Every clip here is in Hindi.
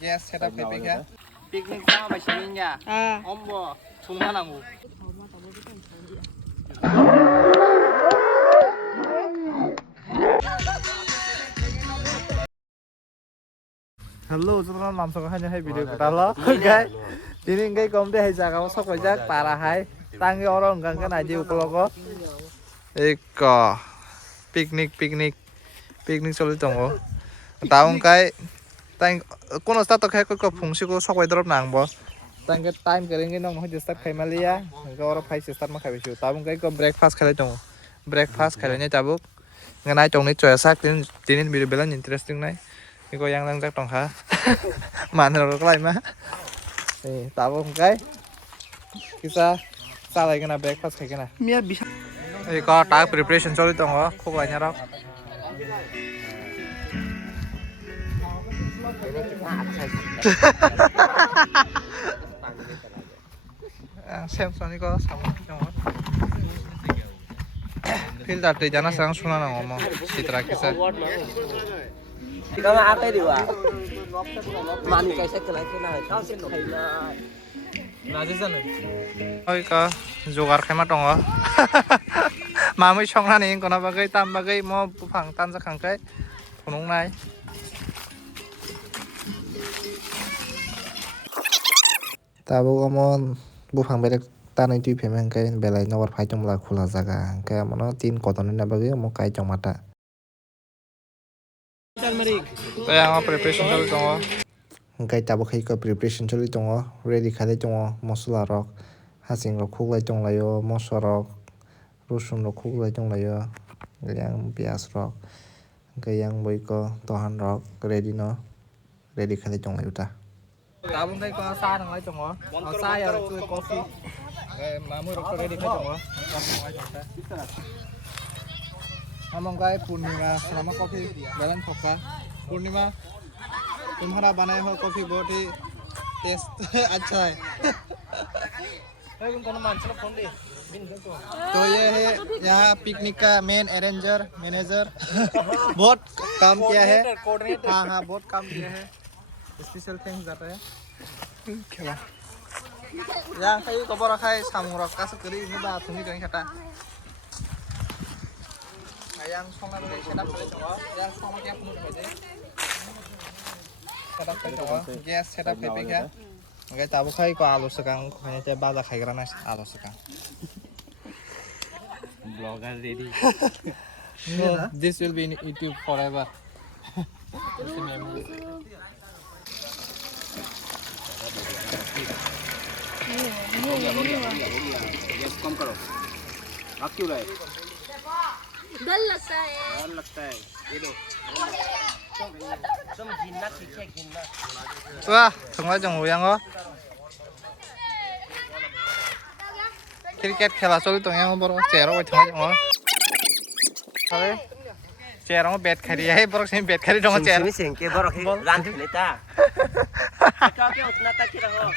gas setup PPK. Picnic sama Bashinya. Ombo, tulungan aku. Hello, chúng ta làm sao hay hay video của ta lo. Okay. Ini cái công ty hay sao kamu sok aja parah hai. Tangi orang kan kan aja ukur Eko picnic solid dong. Tahu kai tang kono start kai ko fungsi ko sok drop nang bo. Tang cái time kering nong mau start kai malia. Cái orang phải start mà khai bisu. Tahu kai ko breakfast khai dong. Breakfast khai nya cabuk. Nganai trong ni choy sak tin video belan interesting nai. Iko yang lang jak tong ha. Mana ro klai ma. Tahu kai. Kita salah kena breakfast kayak kena. Mia bisa. Iko tak preparation solid dong oh. Kok banyak rok. Samsung 이거 사고 filter di jana sekarang sunan ngomong citra kisah Kita mah apa dia? Mani kayak saya kelai kena, tahu sih nak kena. Najisan. Oh 이거 조gar khema dong oh. Mami chonglan ini kono bagai tam bagai mau pupang tan sak hangkai punung nai. Tabu omon bufang bedek tanai tu pemeng kai belai nawar phai jong la khula jaga kai mono tin koton na bagi mo kai jong mata. Tayang preparation choli tongo. Kai tabu khai ko preparation choli tongo ready khale tongo mosla rok hasing rok khuglai jong layo mosla rok rusun rok khuglai jong layo yang pias rok kai yang boi ko tohan rok ready no ready khale jong layo ta. Tabung kai ko sa nang lai tongo. Sa ya ro coffee. Mamu ro ready kai tongo. Among kai पूर्णिमा selama coffee dalam foka. पूर्णिमा तुम्हारा बनाया हुआ कॉफी बहुत ही टेस्ट अच्छा है। तो ये है यहाँ पिकनिक का मेन अरेंजर मैनेजर बहुत काम किया है। हाँ हाँ बहुत काम किया है। स्पेशल थैंक्स जाता है। खेला yang kayu kobor kai samurok kasih kiri ini bah tunggu dengan kata yang songan ini setup kali coba yang songan yang penuh aja setup kali coba gas setup PPK oke tabu kai ko alus sekarang hanya coba baca kai karena alus sekarang Blogger ready. no this will be in YouTube forever. कम करो आप क्यों लाए डर लगता है ये लो तुम गिनना ठीक है गिनना Wah, tunggu aja nguyang oh. Cricket खेला चली तो यहाँ बरो चेहरा वो tunggu aja oh. अरे चेहरा में बैट खरी है बरो से बैट खरी dong चेहरा. Sini sengke baru rant neta. Kau ke utna tak kira ho.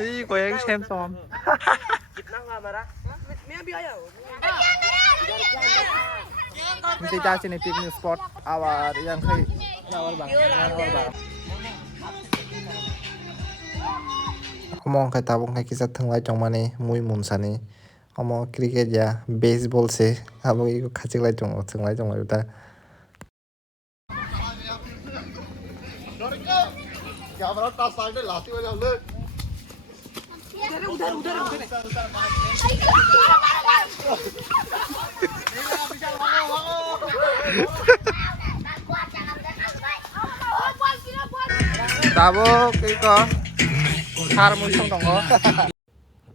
Ih, goyang Samsung. कितना हुआ हमारा मैं भी आया हूँ Nanti cari sini picnic spot awal yang kayak awal bang. Omong kai tabung kai kisah thenglai chong mane mui munsani. Omong cricket ya baseball se abo iko khachik lai chong thenglai chong lai ta. Camera ta side lati wala le. उधर उधर Tabo iko sar mui song tongo.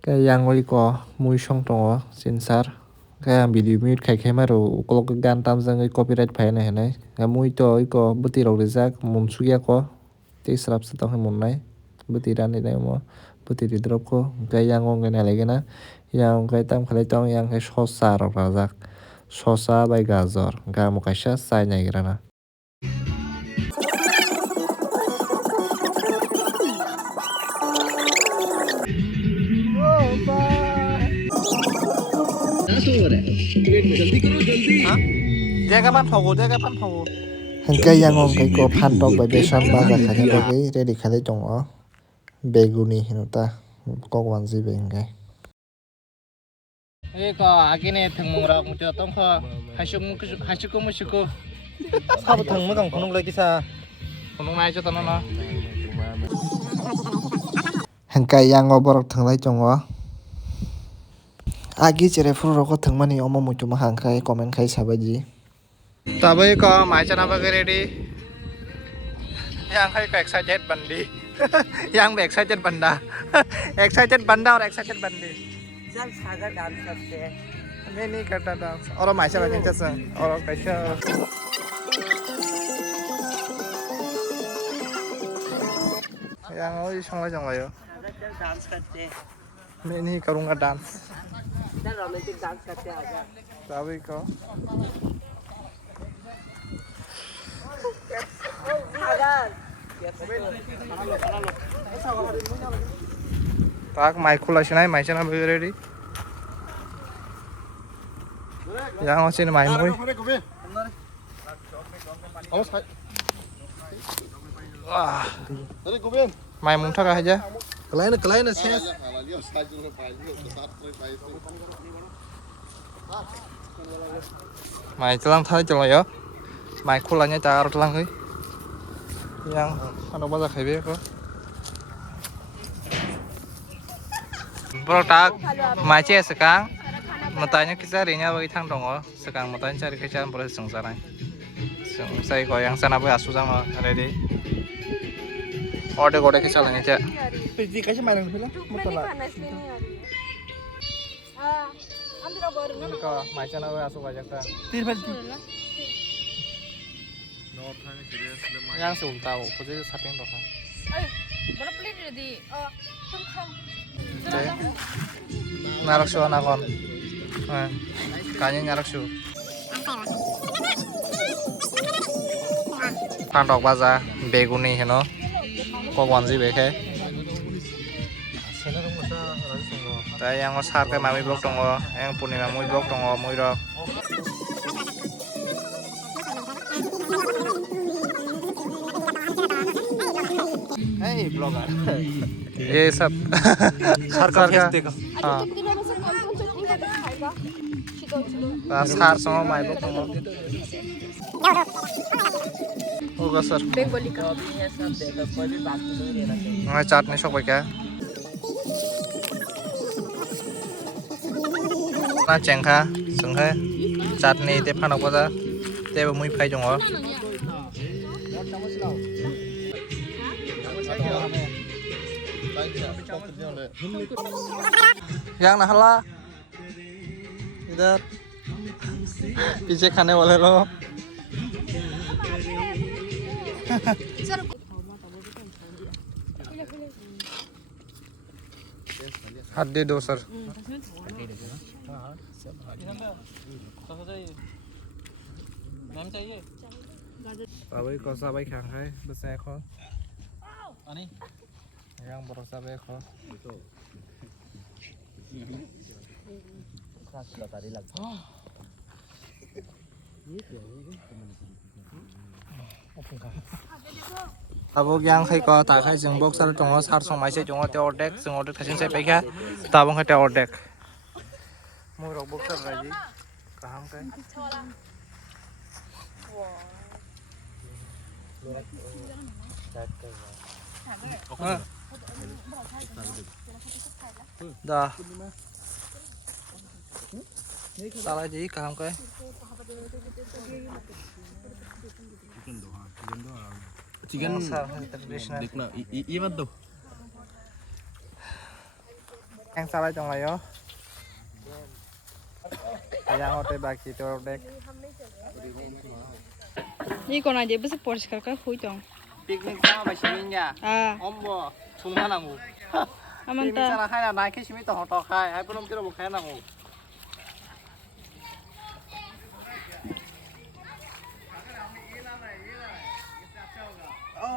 Cái yang oi ko mui song tongo sensor. Cái video mute khai khai maru ukolok gan tam jang copyright phai na henai. Ga mui to iko buti rok rijak mum suya ko. Te srap sa tong mun nai. Buti ran ni mo. Buti di drop ko cái yang ong cái lagi na yang cái tam khalai tong yang cái sosa rok rajak sosa bai gazor ga mo kaisa sai nai grana जगह pan thogo hengkai yang ongkai ko phantok bai beson baja khaina bagui ready khalai tongo beguni hinuta kok wanji be hengkai ko agini thengmung rok mucho tongkho hasuk musuku sabo thangmo dong phunung lai kisa phunung nai jotono no hengkai yang borok thanglai tongo agi chere phuru rok thangmani omo mucho ma hangkai comment khai sabaji tabai ko maicana bagai ready yang khai ko excited bandi yang be excited banda excited banda और excited bandi चल सागर डांस करते हैं मैं नहीं करता डांस और माइचा लगे जैसा और कैसे yang oi संग जंगायो चल डांस करते हैं मैं नहीं करूँगा डांस चल रोमांटिक डांस करते हैं आजा tabai ko सागर tak mai khula sinai mai chana bagai ready yang osin mai moi wah mai mung thaka aja kelain ses mai telang thai chalo yo mai khulanya car telang euy yang ano baja khaibe ko Produk macet sekarang, matanya kita rinya bagi thang dongo, sekarang matanya cari kerjaan boleh sengsara. Saya goyang sana boleh asu sama ready. Order kita lagi aja. Pergi kasih mana dulu? Motor lah. Kau macam apa asu banyak kan? Tirpal. Yang sebelum tahu, posisi setting doang. Berapa plate ready? Narak su anakon, kanya narak su. Phantok baja, beguni heno, kok wanji beke. Tapi yang osar ke mami blok tongo, yang punima mui blok tongo mui rok. Hey blogger, ये सब सरकार का हाँ सार sama mai blog tongo होगा सर बेंगोली का ये सब देखो कोई भी बात नहीं रहना मैं चाटनी शौक क्या ना चेंखा संखे चाटनी ते फानक बजा ते मुई फाइ दङ yang nah lah idat pijak खाने वाले लो हाथ दे दो sir Sabai ko sabai khang hai besar ko ani yang boros sabai ko sudah tadi lagi Abok yang khai ko ta khai jeng bok sar tongo sar somai se tongo te ordek jeng ordek thasin se paikha tabong khai te ordek moi rok bok sar raji kaham kai dah salah jadi kaham kai Chicken tradisional dekna iya mah tuh. yang salah jong layo yang ote baki te ordek Ini kau aja bisa poriskar kan hui dong. piknik sama basiminya ombo sunga nangu Aman Ini cara kaya naik sini toh toh kaya, aku belum kira bukan nangu.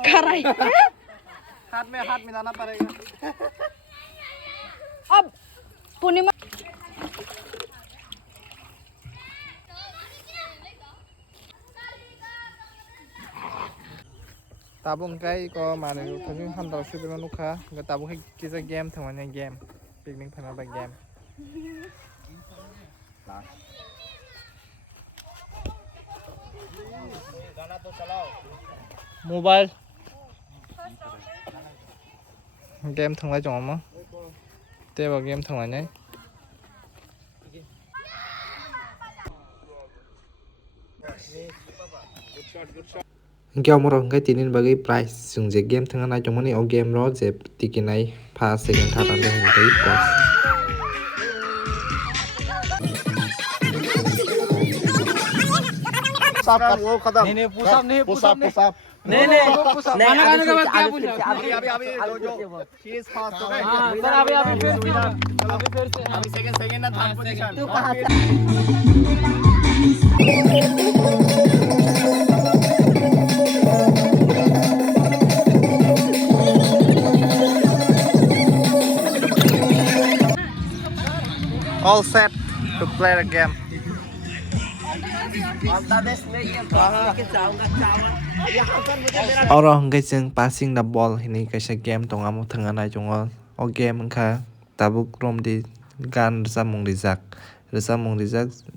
Karai. हाथ में लाना पड़ेगा अब पूर्णिमा tabung kai ko mane kami handal sudah manuka nggak tabung kita game temannya game picnic pernah game mobile game thằng lại chọn mà tê vào game thằng lại nhé Kau mau orang tinin bagi price sung je game tengah naik cuma ni o game ro je tikin naik pas second third anda yang bagi price pusap kan वो खत्म नहीं नहीं पुशअप नहीं पुशअप नहीं नहीं नहीं खाना खाने के बाद क्या पूछा अभी जो चीज फास्ट हो गई हां सर अभी फिर से अभी सेकंड ना थर्ड पोजीशन तू कहां all set to play the game orang guysing passing the ball ini kaisa game tonga mo thanga nai jongo o game kha tabuk rom di gan samung rijak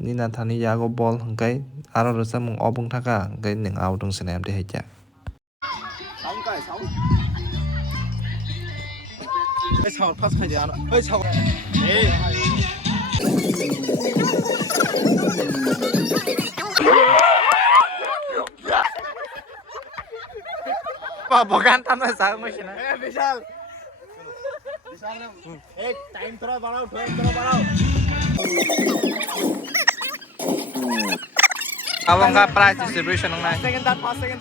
nina thani yago ball hangkai aro samung obung thaka hangkai ning out dong senam de heja छाव पास खाइ दिया ओइ छाव bukan tanah saya mesin विशाल एक टाइम थोड़ा बढ़ाओ abang ka price distribution nang nai second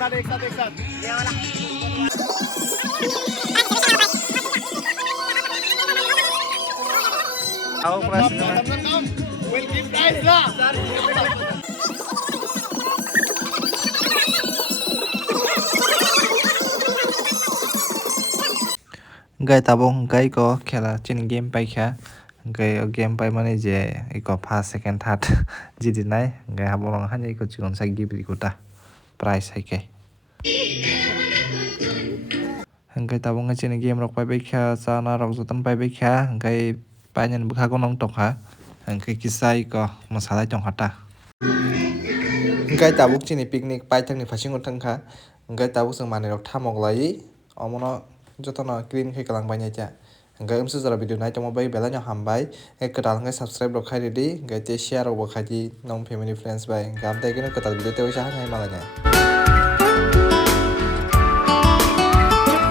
third एक साथ ये वाला abang price nang will give guys lah gai tabong gai ko khela chin game pai kha gai game pai mane je iko first second third jidi nai gai haborong hani ko chigon sa give ko ta price hai ke gai tabong chin game rok pai bai kha sa na rok jotan pai bai kha gai panyan bukha ko nong tok ha gai kisai ko masala chong hata gai tabuk chini picnic pai thang ni phasing thang kha gai tabuk sang mane rok thamok lai omono jotono clean khai kalang bai cha hingga jara video nai tongmo bai bela nyok hambai ketal hingga subscribe rok khai ready hingga share rok bo khai di nong family friends bai hingga amtai kene ketal video te wisa hai malanya